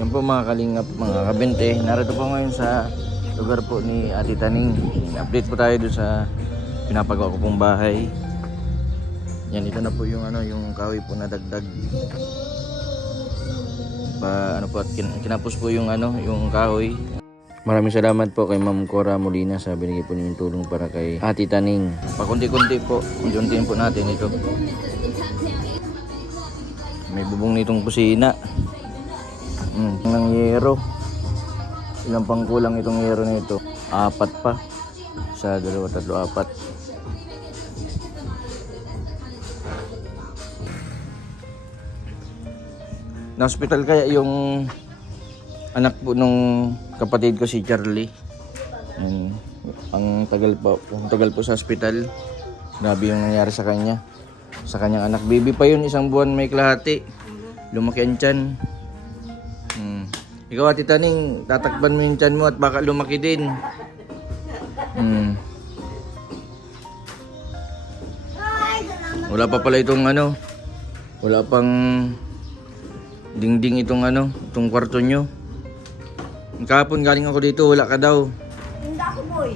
Yan po mga kalingap, mga kabente. Narito po ngayon sa lugar po ni Ate Taning. Update po tayo doon sa pinapagawa ko pong bahay. Yan, ito na po yung yung kahoy po na dagdag. Kinapos po yung yung kahoy. Maraming salamat po kay Ma'am Cora Molina sa binigay po niyong tulong para kay Ate Taning. Pakunti-kunti po, unti-untiin po natin ito. May bubong nitong kusina. Ng yero. Ilang pang kulang itong yero nito? 4 pa. 1, 2, 3, 4. Na-hospital kaya yung anak po nung kapatid ko si Charlie. Ang tagal po sa hospital. Grabe yung nangyari sa kanya. Sa kanyang anak. Baby pa yun, 1 buwan may kalahati. Lumaki ang tiyan. Ikaw Ate Taning, tatakban mo yung tiyan mo at baka lumaki din. Wala pa pala itong wala pang dingding itong itong kwarto nyo. Kahapon galing ako dito, wala ka daw. Hindi ako, boy.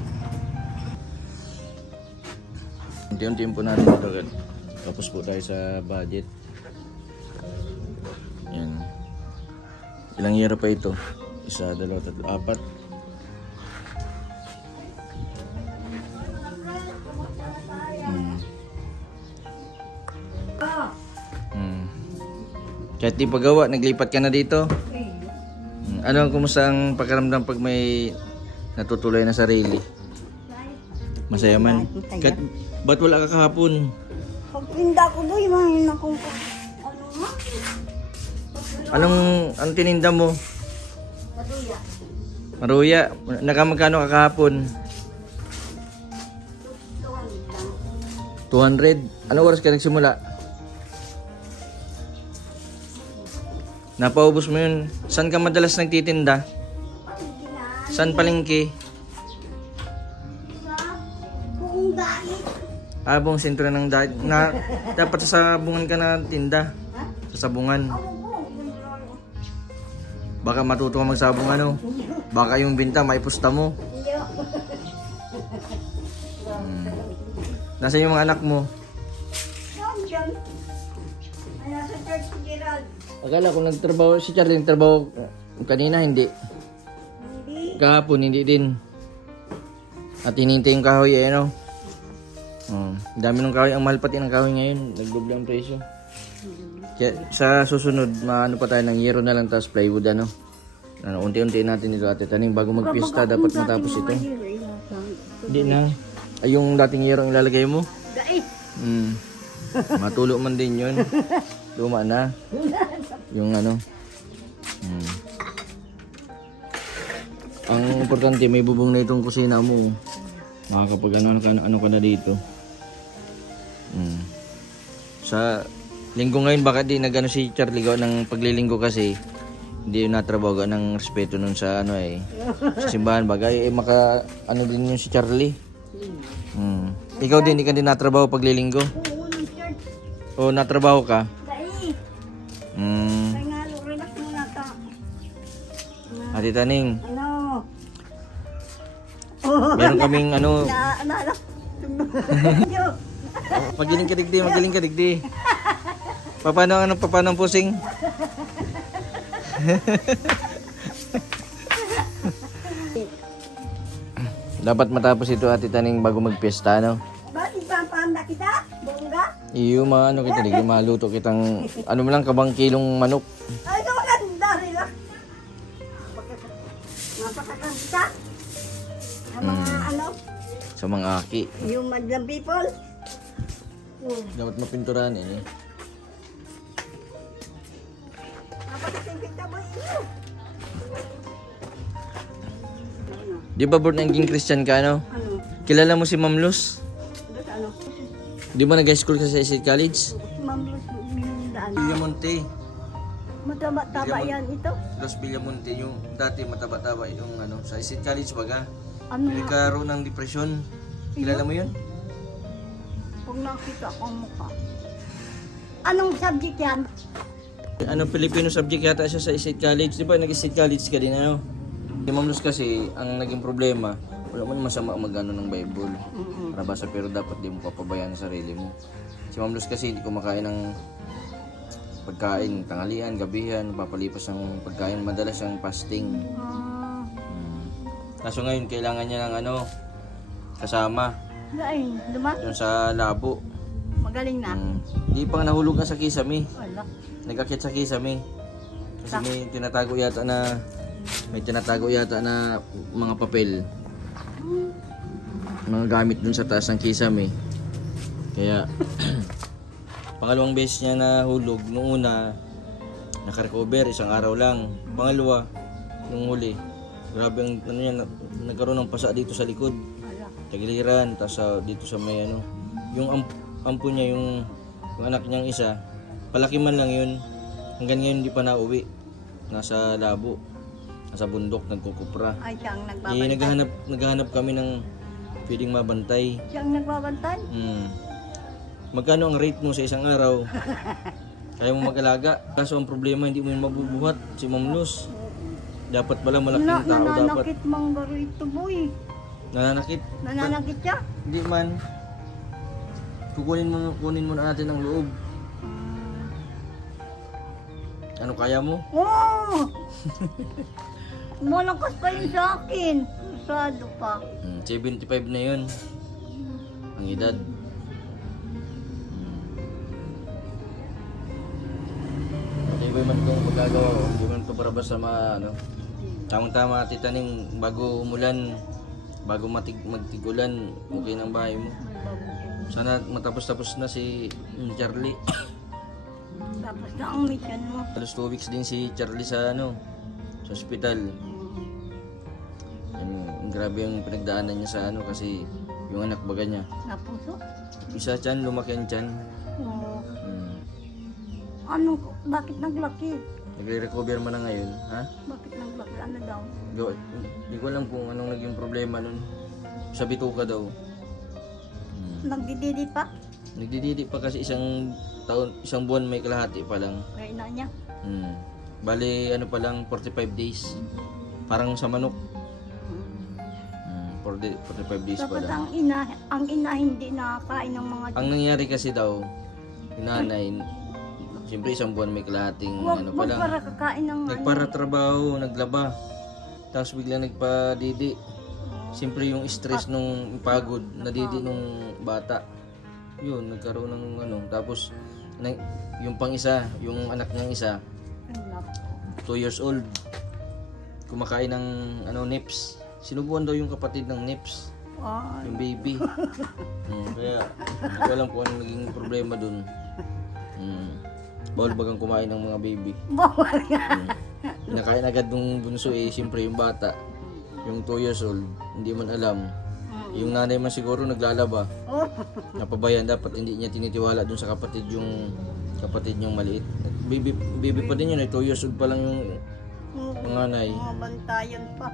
Unti-untiin po natin ito. Tapos po tayo sa budget. Yan. Ilang yero pa ito? 1, 2, 3, 4. Kahit di pagawa, naglipat ka na dito. Kumusta ang pakiramdam pag may natutuloy na sarili? Masaya man. Ba't wala ka kahapon? Pagpinda ko doy, mahin akong nga? Anong tininda mo? Maduya. Maruya. Nakamagkano ka kahapon? 200. Anong oras ka nagsimula? Napaubos mo yun. Saan ka madalas nagtitinda? Saan palengke? Buong dahil. Buong sentro ng dahil. Dapat sa sabungan ka na tinda. Sa sabungan. Baka matuto ka magsabong Baka yung binta maipusta mo. Nasaan yung mga anak mo? Nasa church si Gerald. Akala ko nagtrabaho si Charlie, nagtrabaho kanina, hindi. Hindi. Kahapon, hindi din. At hinintay yung kahoy, dami ng kahoy. Ang mahal pati ng kahoy ngayon. Nagdoble ang presyo. Kaya sa susunod, maano pa tayo ng yero na lang, tapos plywood, unti-unti natin ito Ate Taning. Bago magpista, dapat matapos ito. Hindi na. Ay, yung dating yero ang ilalagay mo? Dait. Matulo man din yun. Luma na. Yung Ang importante, may bubong na itong kusina mo. Makakapag ano ka na dito. Sa linggo ngayon, baka di nagano si Charlie gawa ng paglilinggo kasi hindi yung natrabaho gawa ng respeto nun sa sa simbahan bagay. Maka din yung si Charlie. Ikaw din, hindi ka din natrabaho paglilinggo? Oo, ng church. O natrabaho ka? Dait. Kaya nga, relax muna ka. Ate Taning, Meron kaming Naalala. Magaling ka digdi. Paano ang pusing? Dapat matapos ito Ate Taning bago magpiyesta, Ba't ipapanda kita? Bongga? Iyo kita digdi, maluto kitang mo lang kabang kilong manok. Ay, maganda rin ah. Mapakakan kita? Ang mga Sa mga aki. yung madlang people. Dapat mapinturahan Napakasin kita boy iyo. Di ba born again Christian ka Ano? Kilala mo si Ma'am Luz? Ano? Di ba nag-high school ka sa St. College? Mamlos minundaan. Villamonte. Mataba yan ito. Los Villamonte, yung dati mataba-taba yung sa St. College baga. Ano? Nagkaroon ng depresyon. Kilala mo yun? Pag nakita ko ang mukha. Anong subject yan? Ano, Filipino subject yata siya sa State College. Di ba nag-State College ka din, ano? Si Ma'am Luz kasi, ang naging problema, wala man masama mag-ano ng Bible. Para basa, pero dapat di mo papabayaan sa sarili mo. Si Ma'am Luz kasi hindi kumakain ng pagkain, tanghalian, gabihan, papalipas ng pagkain, madalas siyang fasting. Kaso ngayon, kailangan niya ng ano, kasama. Galing, dumas. Yung sa labo. Magaling na. Hindi pa nga nahulog na sa kisame. Wala. Nag-akit sa kisame. Kasi may tinatago yata na mga papel. Mga gamit dun sa taas ng kisame. Kaya pangalawang beses niya nahulog. Nung una naka-recover, isang araw lang. Pangalawa, nung huli, grabe ang ano yan, nagkaroon ng pasa dito sa likod. Wala. Tagiliran, tapos dito sa may ano, yung ampo niya, yung anak niyang isa, palaki man lang yun, hanggang ngayon hindi pa nauwi, nasa labo, nasa bundok, nagkukupra. Ay, siyang Eh, nagbabantay. naghahanap kami ng pwedeng mabantay. Siyang nagbabantay? Magkano ang rate mo sa isang araw? Kaya mo mag-alaga, kaso ang problema hindi mo yun mabubuhat, si Ma'am Luz. Dapat pala malaking tao dapat. Nananakit mang garito boy. Nananakit. Nananakit siya? Hindi man. Kunin mo na natin ang loob. Ano kaya mo? Oh! Malakas pa yun sa akin. Usado pa. 75 na yun. Ang edad. Okay ba man kung magagawa ko? Hindi man ito para basta ano. Tamang-tama titanim bago umulan. Bago magtigulan, okay ng bahay mo. Sana matapos-tapos na si Charlie. Tapos na ang mission mo. Halos 2 weeks din si Charlie sa sa ospital. Grabe yung pinagdaanan niya sa kasi yung anak baga niya. Napuso? Isa tiyan, lumaki ang tiyan. Oo. Ano? Bakit naglaki? Nagre-recover man na ngayon, ha? Bakit naglaki? Ano daw? Hindi ko alam kung anong naging problema nun. Sa bituka daw. Nagdididi pa? Nagdididi pa kasi isang buwan may kalahati pa lang. Kaya na niya. Bali ano pa lang 45 days. Parang sa manok. 45 days pa Dapat lang. ang ina hindi nakakain ng mga... Ang nangyari kasi daw, yung nanay, siyempre isang buwan may kalahating Huwag pa lang. para kakain ng Nagpara trabaho, naglaba. Tapos bigla nagpadidi. Siyempre yung stress nung pagod, nadidi nung bata. Yun, nagkaroon ng Tapos yung pang isa, yung anak niyang isa, 2 years old. Kumakain ng nips. Sinubuan daw yung kapatid ng nips. Yung baby. Kaya hindi ko alam kung anong naging problema dun. Bawal bagang kumain ng mga baby. Bawal nga. Nakain agad nung bunso siyempre yung bata. Yung 2 years old, hindi man alam. Yung nanay man siguro naglalaba. Napabayan, dapat hindi niya tinitiwala dun sa kapatid niyang maliit. Baby pa din yun, 2 years old pa lang yung nanay. Mga bantayan pa.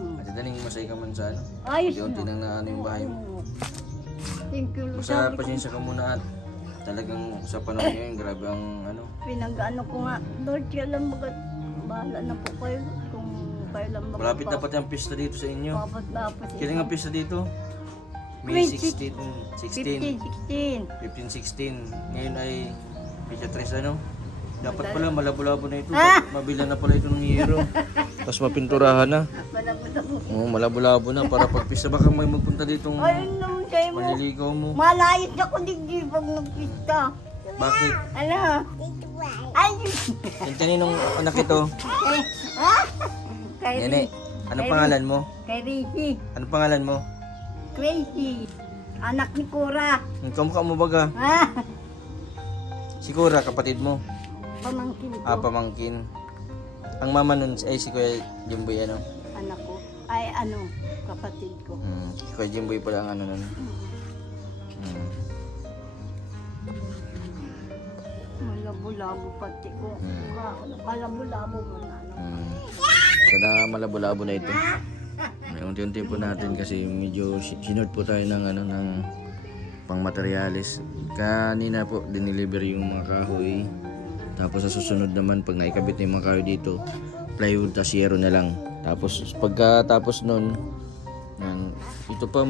At daning masay ka man sa Ayos unti na. nang yung bahay mo. Thank you, Lord. Basta pasensya ka muna at talagang sa panahon ngayon, grabe ang Pinag-ano ko nga, Lord, kailan bagat bahala na po kayo kung kailan bagat malapit na pati ang pista dito sa inyo. dapat Kailan ang pista dito? May 16, 15, 16. 16. Ngayon ay pizza 3 Dapat pala malabo-labo na ito. Mabila na pala ito ng hero. Tapos mapinturahan na. Malabo-labo na para pag pista baka may magpunta ditong Ayun naman kayo mo. maliligaw mo. Malayit ako digdi pag nagpista. Bakit? Ano? Ay! Yung kaninong anak ito? Kay Nene, ano pangalan mo? Kay Ricky. Ano pangalan mo? Crazy. Anak ni Cora. Kamukha mo baga? Si Cora, kapatid mo? Pamangkin ko. Pamangkin. Ang mama nun ay si Kuya Jimboy Anak ko. Ay kapatid ko. Si Kuya Jimboy pala ang nun. Malabo-labo pati ko. Malabo-labo mo na. Sana malabo-labo na ito. May unti-unti po natin kasi medyo sinod po tayo ng pang materialis. Kanina po, dineliver yung mga kahoy. Tapos sa susunod naman, pag naikabit na yung mga kahoy dito, plywood tas yero na lang. Tapos pagkatapos nun, yan, ito pa,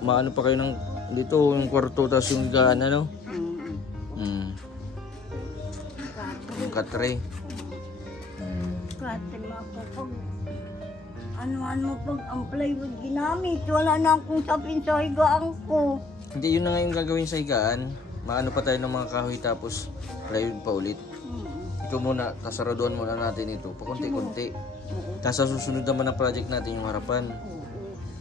maano pa kayo ng dito, yung kwarto, tas yung gaan, ano? Yung katre. Kasi pag ano pag ang plywood ginamit, wala na akong sapin sa higaan ko. Hindi, yun na nga yung gagawin sa higaan. Maano pa tayo ng mga kahoy tapos plywood pa ulit. Ito muna, kasaraduan muna natin ito. Pakunti-kunti. Tapos sa susunod naman ng project natin yung harapan.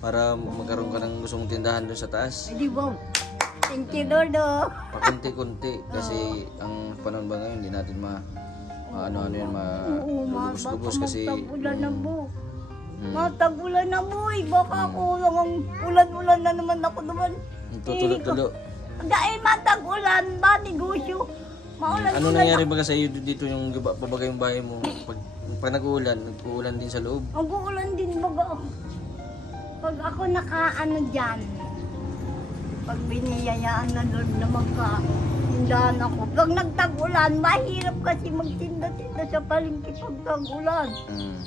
Para magkaroon ka ng gustong tindahan doon sa taas. Ay, di ba? Thank you, Lord. Pakunti-kunti. Kasi ang panahon ba ngayon, hindi natin ano yun, Oo, lubos-lubos kasi magtagulan na po. Matagulan na mo eh. Baka kulang ang ulan-ulan na naman ako naman. tutulo-tulo. Dahil matag-ulan ba, negosyo? Maulan Ano nangyari ba sa iyo dito yung babagay yung bahay mo? Pag nag-uulan, nag-uulan din sa loob. Ang uulan din baga. Pag ako nakaano dyan, pag biniyayaan na Lord na magkatindahan ako. Pag nagtag-ulan, mahirap kasi magtinda-tinda sa palengke pag tag-ulan.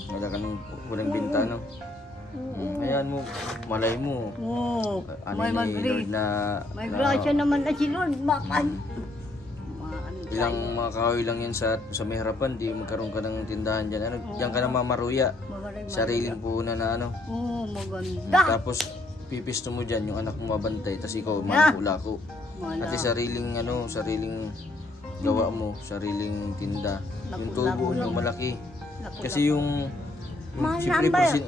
Wala ka nang walang binta, no? Ayan mo, malay mo. Oo, Ano may ni mag-grace. Lord na May grasya naman na si Lord. Makan. ilang mga kahoy lang yan sa may harapan, di magkaroon ka ng tindahan dyan. Ano, diyan ka na mamaruya. Sariling puhunan na ano. Oo, maganda. Tapos pipisto mo dyan, yung anak mo mabantay, tapos ikaw manulako. At sariling gawa mo, sariling tinda. Yung tubo yung malaki. Kasi yung siyempre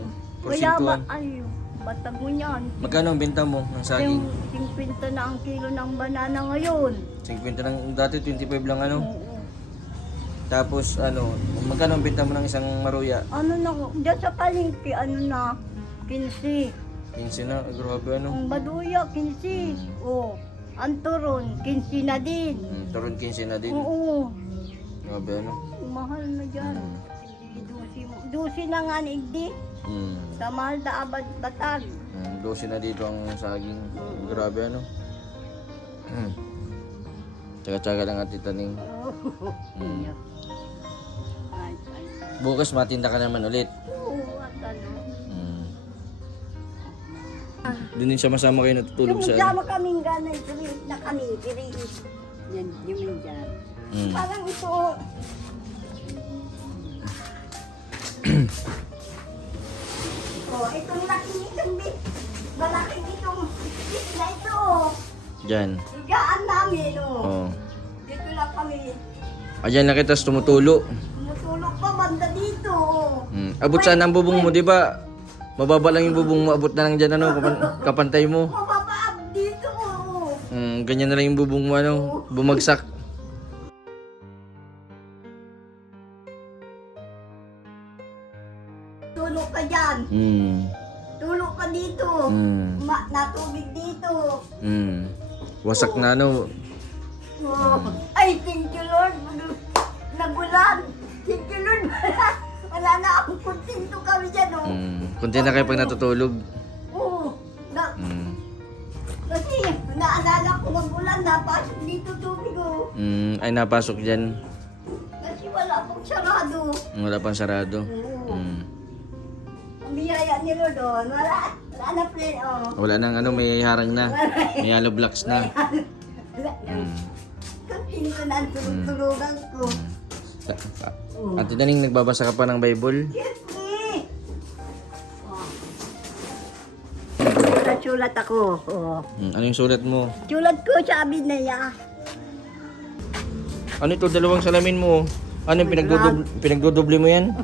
porsintuan. Ay, batag mo yan. Magkano ang benta mo ng saging? Yung 50 na ang kilo ng banana ngayon. 50 lang, dati 25 lang ano. Oo. Tapos ano, magkano ang benta mo ng isang maruya? Ano na, dyan sa palengke, ano na, 15. 15 na, grabe ano. Ang baduya, 15. Oo. Ang turon, 15 na din. Turon 15 na din. Oo. Grabe ano. Mahal na dyan. 12 na nga ni sa mahal na abad batag. 12 na dito ang saging. Grabe ano. Tsaga-tsaga lang at itaning. Bukas matinda ka naman ulit. Oo, at ano. Doon din sama-sama kayo natutulog Yung sa... sama kaming ganay, pirit na kami, pirit. Yan, yung dyan. Parang ito, itong laking itong bit, malaking itong bit na ito. Diyan. Higaan namin, Oo. Dito lang kami. Ayan na kita, tumutulo. Tumutulog pa banda dito. Abot saan ang bubong mo, di ba? Mababa lang yung bubong mo, abot na lang dyan, ano, kapantay mo. Mababaab dito. Ganyan na lang yung bubong mo, ano, bumagsak. Tulog ka dyan. Tulog ka dito. Natubig dito. Wasak na, ano. Ay, thank you Lord. Nagulan. Thank you Lord. Wala na akong kontento kami dyan, Kunti na kayo pag natutulog. Oo. Kasi naalala ko magulan, napasok dito tubig, Ay, napasok dyan. Kasi wala pong sarado. Wala pang sarado. Ang biyaya ni Lord, wala na play, Wala nang ano, may harang na. May hollow blocks na. Kontento na ang tulog-tulogan ko. Ate Daning, nagbabasa ka pa ng Bible? Siyempre! Sulat ako. Ano yung sulat mo? Sulat ko sa Abinaya. Ano ito, dalawang salamin mo? Ano yung pinagdodoble mo yan?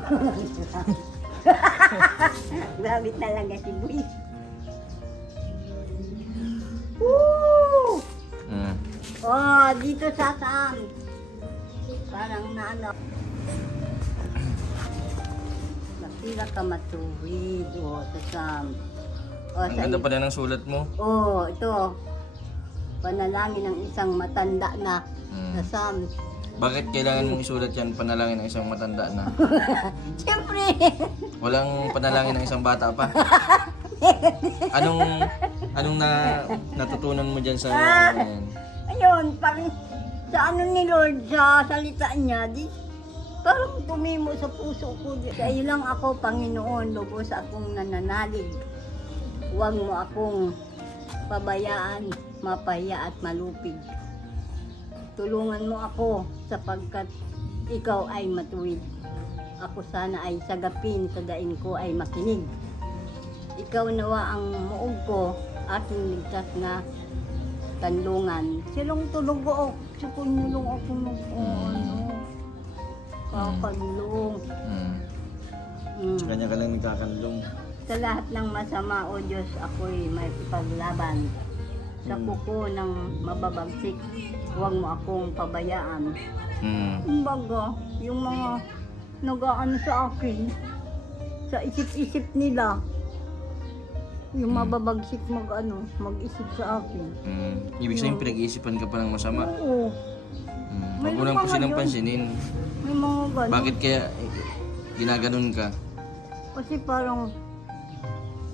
Grabe talaga si Boy. Woo! Dito sa Sam. Parang naano. Nakila ka matuwid. Sa Sam. Ang ganda pala ng sulat mo. Ito. Panalangin ng isang matanda na sa Sam. Bakit kailangan mong isulat yan, panalangin ng isang matanda na? Siyempre. Walang panalangin ng isang bata pa? Anong Anong natutunan mo dyan sa... Ayan. Ayun, parang sa ano ni Lord, sa salita niya, parang tumimo sa puso ko. Sa iyo lang ako, Panginoon, lubos akong nananalig. Huwag mo akong pabayaan, mapaya at malupig. Tulungan mo ako sapagkat ikaw ay matuwid. Ako sana ay sagapin, sa daing ko ay makinig. Ikaw nawa ang muog ko, aking ligtas na kanlungan. Silang tulog ko, sukunulong ako kakanlong. Sa kanya ka lang nagkakanlong. Sa lahat ng masama, O Diyos, ako'y may paglaban. Sa kuko ng mababagsik, huwag mo akong pabayaan. Kumbaga, yung mga nag-aano sa akin, sa isip-isip nila, yung mababagsik mag-isip sa akin. Ibig sabihin, pinag-iisipan ka pa ng masama. Oo. Huwag mo lang po silang pansinin. May mga ganun. Bakit kaya ginaganon ka? Kasi parang,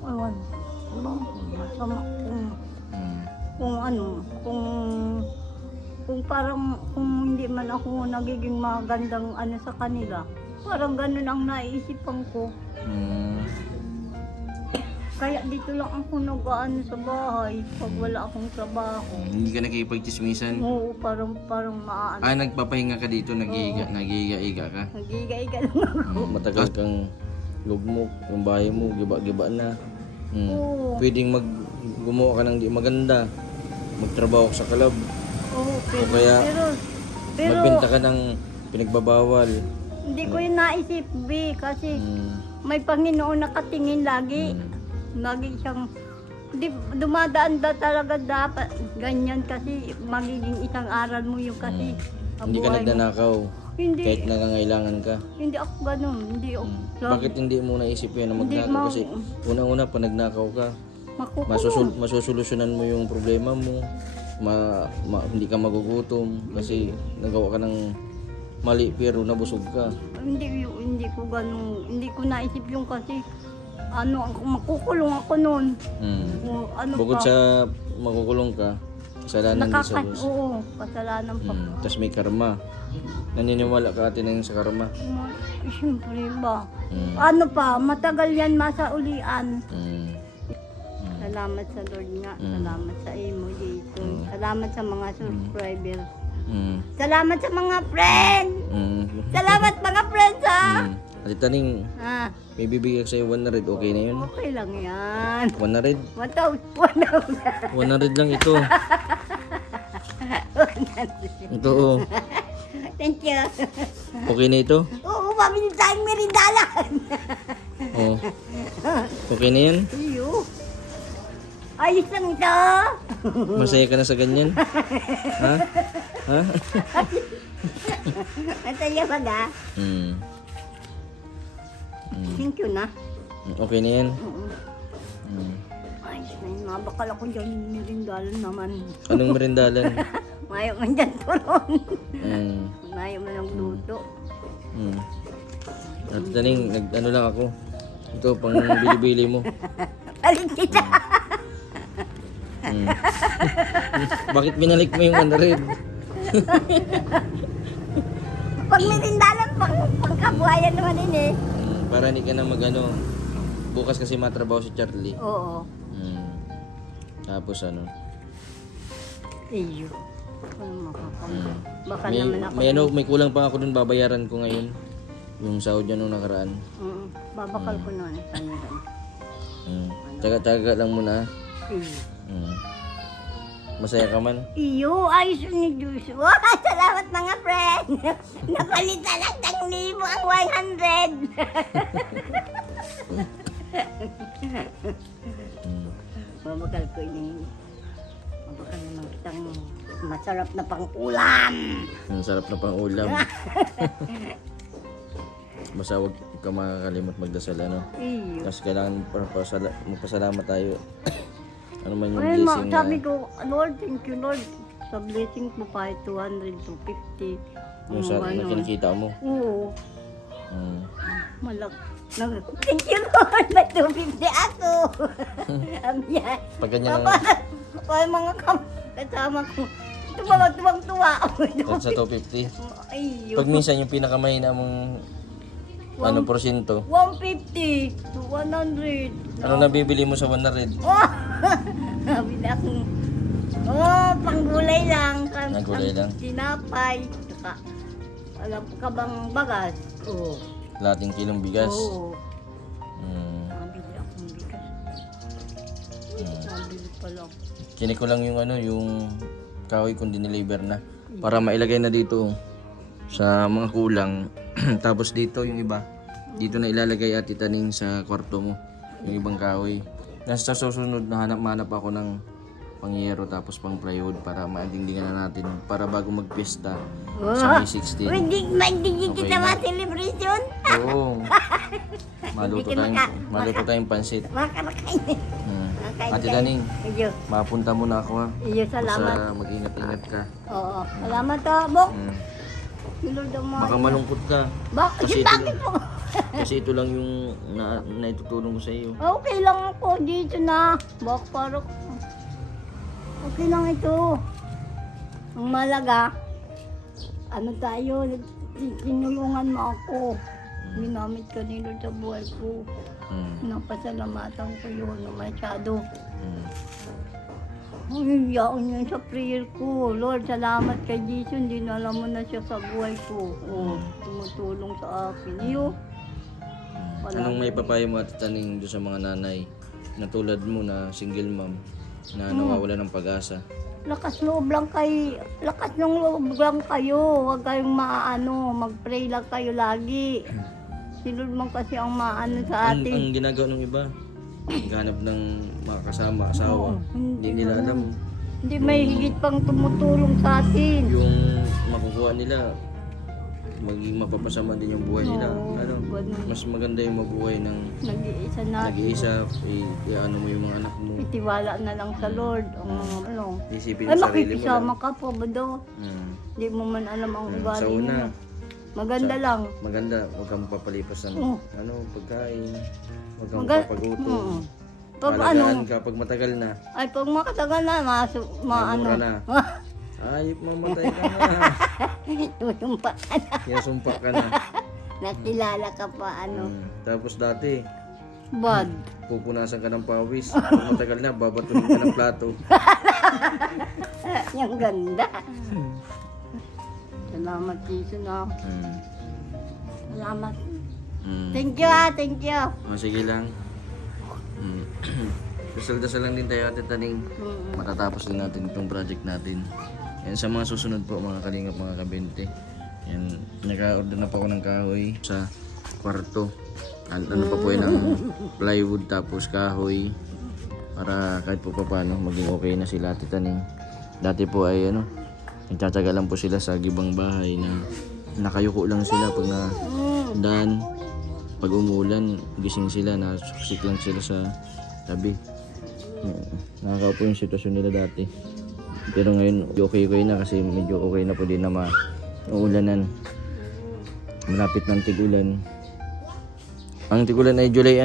ewan, masama kung parang, kung hindi man ako nagiging magandang sa kanila, parang ganun ang naiisipan ko. Kaya dito lang ako nag-aano sa bahay pag wala akong trabaho. Hindi ka nakikipagchismisan? Oo, parang maaano. Nagpapahinga ka dito, nagiiga-iga ka? Nagiga-iga lang ako. Matagal kang lugmok, yung bahay mo, giba-giba na. Oo. Pwedeng gumawa ka ng di maganda, magtrabaho ka sa club, Oo, o kaya pero magbenta ka ng pinagbabawal. hindi ko yun naisip, B, kasi may Panginoon nakatingin lagi. Lagi siyang, dumadaan talaga dapat ganyan kasi magiging isang aral mo yung kasi. Hindi ka nagnanakaw, Hindi, kahit nangangailangan ka. hindi ako ganun. Hindi ako. Bakit hindi mo naisip yan na magnakaw? Kasi unang-una pa nagnakaw ka, Makukulong. masusolusyonan mo yung problema mo, hindi ka magugutom kasi nagawa ka ng mali pero nabusog ka. Hindi ko ganun. Hindi ko naisip yung kasi makukulong ako noon. Bukod sa makukulong ka, kasalanan din sa Diyos. Oo, kasalanan pa. Tapos may karma. Naniniwala ka atin na sa karma. Siyempre ba? Matagal yan masaulian. Salamat sa Lord nga. Salamat sa imo dito. Salamat sa mga subscriber. Salamat sa mga friend. Salamat mga friends ha. Ate Taning, may bibigyan ko sa'yo 100, okay na yun? Okay lang yan. 100? 1,000. 100 lang ito. Ito oh. Thank you. Okay na ito? Oo, mabili tayong merindalan. Oh. Okay na yan? Iyo. Ayos lang ito. Masaya ka na sa ganyan? Ha? Ha? Masaya ba ga? Thank you na. Okay na yan? Ayos na yun. Mabakal ako dyan. Merindalan naman. Anong merindalan? Mayo man dyan turon. Mm. Mayo man ang luto. Ate Taning, ano lang ako. Ito, pang bili-bili mo. Palit kita. Bakit binalik mo yung 100? Pag merindalan, pangkabuhayan naman din eh. Para hindi ka na bukas kasi matrabaho si Charlie. Oo. Tapos ano? Iyo. Baka naman ako. May kulang pa ako dun, babayaran ko ngayon. Yung sahod niya nung nakaraan. Babakal ko noon. Taga-taga lang muna. Iyo. Masaya ka man? Iyo, ayos ni Diyos. Wow, salamat mga friend. Napalitan lang ng 1,000 ang 100. Babakal ko ini. Babakal naman kitang masarap na pang-ulam. Ang sarap na pang ulam. Basta huwag ka makakalimot magdasal, ano? Iyo. Kasi kailangan magpasalamat tayo. Ano man yung Ay, blessing sabi na... ko, Lord, thank you Lord. Sa blessing mo pa, 200 to 50. Yung sa na kinikita mo. Oo. Mm. Malak. Thank you Lord, may 250 ako. Sabi niya. Pag ganyan Papa, lang, mga kasama ko. Tuwang-tuwa ako. kahit sa 250. Ay, Pag minsan yung pinakamahina mong ano porsyento, 150 to 100. ano nabibili mo sa 100? Oh! Sabi na akong, panggulay lang. Gulay lang. Tinapay. Saka, alam ka bang bagas? Oo. Lating kilong bigas. Oo. Mm. Nabili akong bigas. Nabili pa lang. Kinik ko lang yung ano, yung kahoy kung dineliver na. Para mailagay na dito sa mga kulang. Tapos dito yung iba. Dito na ilalagay at itaning sa kwarto mo. Yung ibang kahoy. Nasa susunod na hanap-manap ako ng pangyero tapos pang plywood para maandingdingan na natin. Para bago magpista sa May 16. Hindi kita ma-celebration. Oo. Maluto tayong pansit. Makarakain. Ate Daning, Iyo. mapunta muna ako ha. Iyo, salamat. Basta mag-ingat-ingat ka. Oo. Salamat ha, Bok. Mm. Lord ang Baka malungkot ka. Bakit? Bakit po? Kasi ito lang yung naitutulong ko sa iyo. Okay lang ako dito na. Bak parang okay lang ito. Ang malaga, ano tayo, tinulungan mo ako. Ginamit ka ni Lord sa buhay ko. Napasalamatan ko yun na masyado. Ay, yaon yun sa prayer ko. Lord, salamat kay Jesus. Hindi na alam mo na siya sa buhay ko. Tumutulong sa akin. Iyo. Anong may papayo mo at taning doon sa mga nanay na tulad mo na single mom na nawawala ng pag-asa? Lakas ng loob lang kayo. Huwag kayong mag-pray lang kayo lagi. Si Lord man kasi ang maano sa atin. Ang ginagawa ng iba, naghanap ng mga kasama, asawa. Hindi nila alam. Hindi may higit pang tumutulong sa atin. Yung makukuha nila, maging mapapasama din yung buhay nila. ganun. Mas maganda yung mabuhay ng Nag-iisa natin. nag-iisa, ano mo yung mga anak mo. Itiwala na lang sa Lord. Isipin Ay, yung sarili mo lang. makikisama ka po ba daw? Hindi mo man alam ang Sa ugali una, nila. Maganda lang. maganda, huwag kang papalipas ng pagkain, huwag kang Maga- papagutom. Pag Malagaan ka pag matagal na, ay pag makatagal na, mamura na. Ay, mamatay ka na. Tutumpa ka na. Sinasumpa ka na. Nakilala ka pa, Tapos dati, bad. pupunasan ka ng pawis. Pag matagal na, babatunin ka ng plato. Yung ganda. Salamat, Jesus na. Salamat. Thank you thank you. Sige lang. Dasal-dasal lang din tayo Ate Taning. Matatapos din natin itong project natin. Yan sa mga susunod po mga kalingap, mga kabente. Yan, naka-order na po ako ng kahoy sa kwarto. Ano pa po yun ng plywood tapos kahoy. Para kahit po paano maging okay na sila Ate Taning. Dati po ay nagtsatsaga lang po sila sa gibang bahay na nakayuko lang sila pag na daan. Pag umulan, gising sila, nasuksik lang sila sa tabi. Nakakaupo yung sitwasyon nila dati. Pero ngayon, okay na kasi medyo okay na po din na maulanan. Malapit ng tigulan. Ang tigulan ay July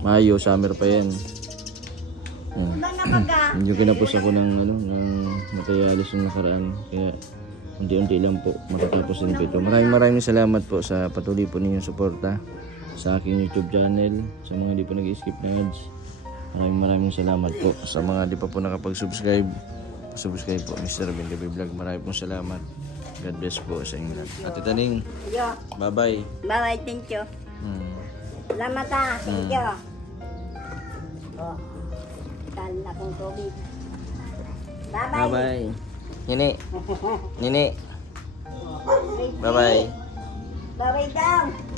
Mayo, summer pa yan. Medyo kinapos ako ng materialis ng nakaraan. Kaya unti-unti lang po matatapos din po ito. Maraming salamat po sa patuloy po ninyong suporta sa aking YouTube channel. Sa mga di po nag-skip na ads, maraming salamat po. Sa mga di pa po nakapag-subscribe, subscribe po Mr. Bendevi Vlog. Maraming pong salamat. God bless po sa inyo lahat. Ate Taning, bye-bye. Bye-bye, thank you. Salamat thank you. Tala akong tubig. Bye-bye. Bye-bye. Nini. Bye-bye. Bye-bye daw.